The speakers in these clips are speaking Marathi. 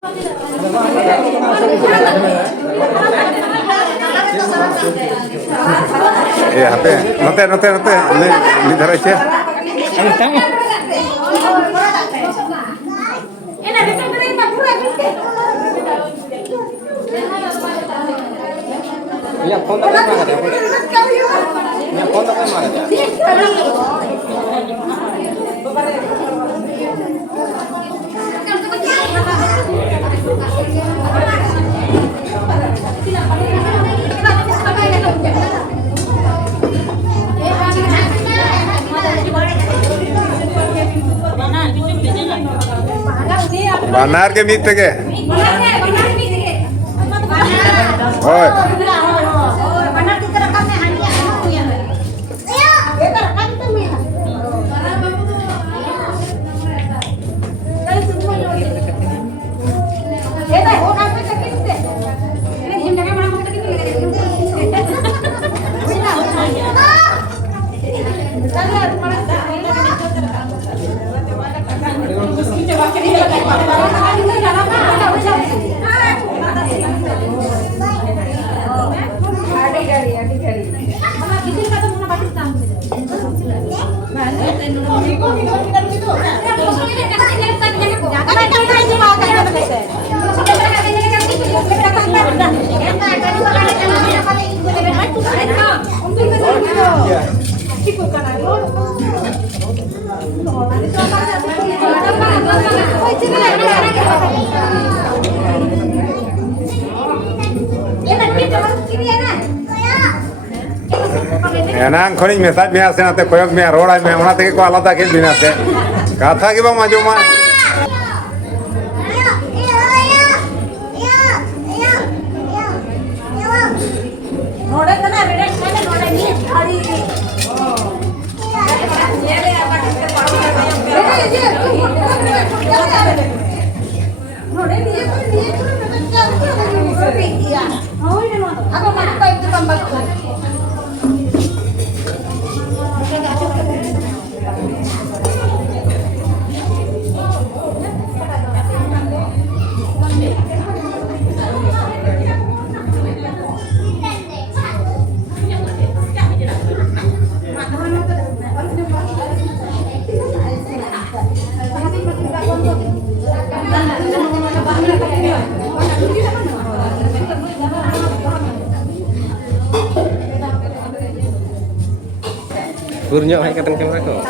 HP, note, ini taruh aja. Iya, kontak mana ada? Iya, kontak mana ada? Banar ke mit ke? Oi. Enang kau ni mesaj biasa nanti koyak biasa orang biasa orang tegi kau alat tak kiri biasa. Kata kita maju mah. Burnya hai katang kamera ko.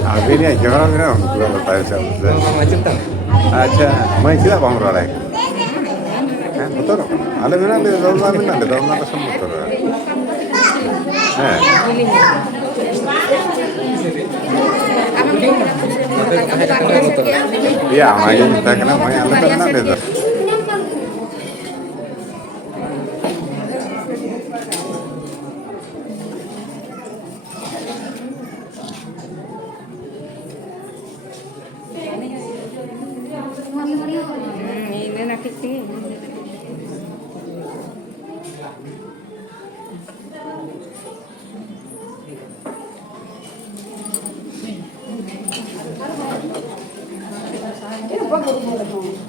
Abi ni jangan mana orang bertanya siapa. Macam tu. Acha, मैं किधर बांग रहा है? हैं बता रहा हूँ। आले मेरा भी दौड़ना पसंद कर रहा है। हैं? या हमारे मित्र के ना मैं आले करना दे दो।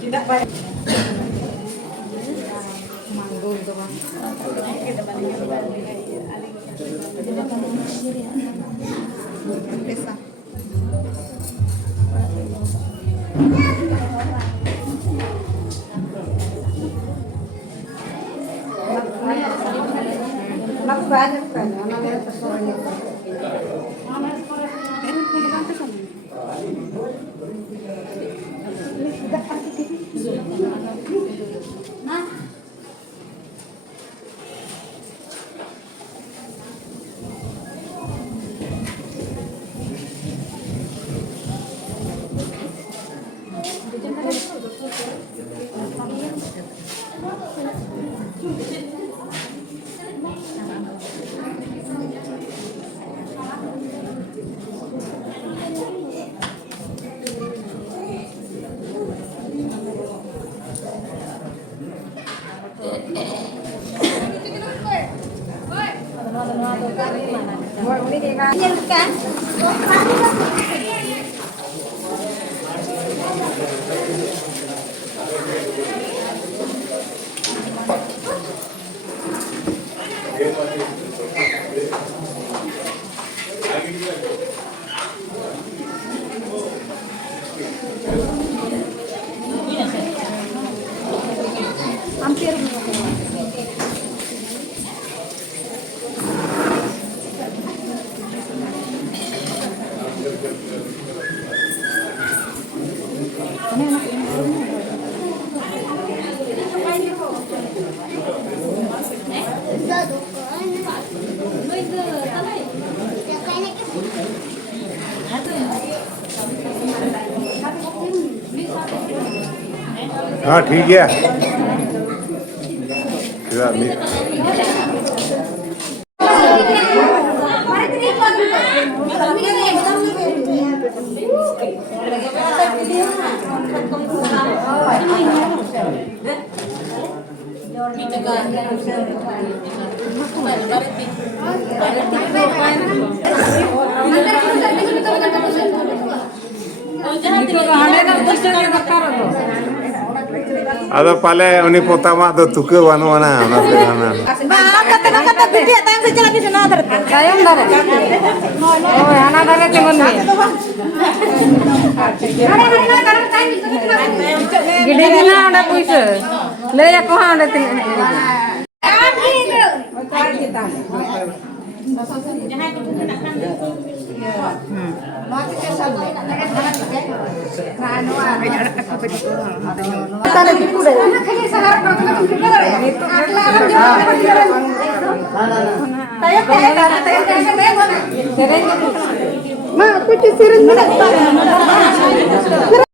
Tidak baik. Manggul tu bang. Bisa. Nak banyak kan? Anak persoalannya. hampir. हाँ ठीक है इधर नहीं ada pale ini pertama ada tuke wanu mana nanti mana Kata gede tayang secara di sana ada. Tayang ada. Oh, anak ada timun nih. Gede gini ada puisi. Leyak kau ada timun. Ma, aku cisirin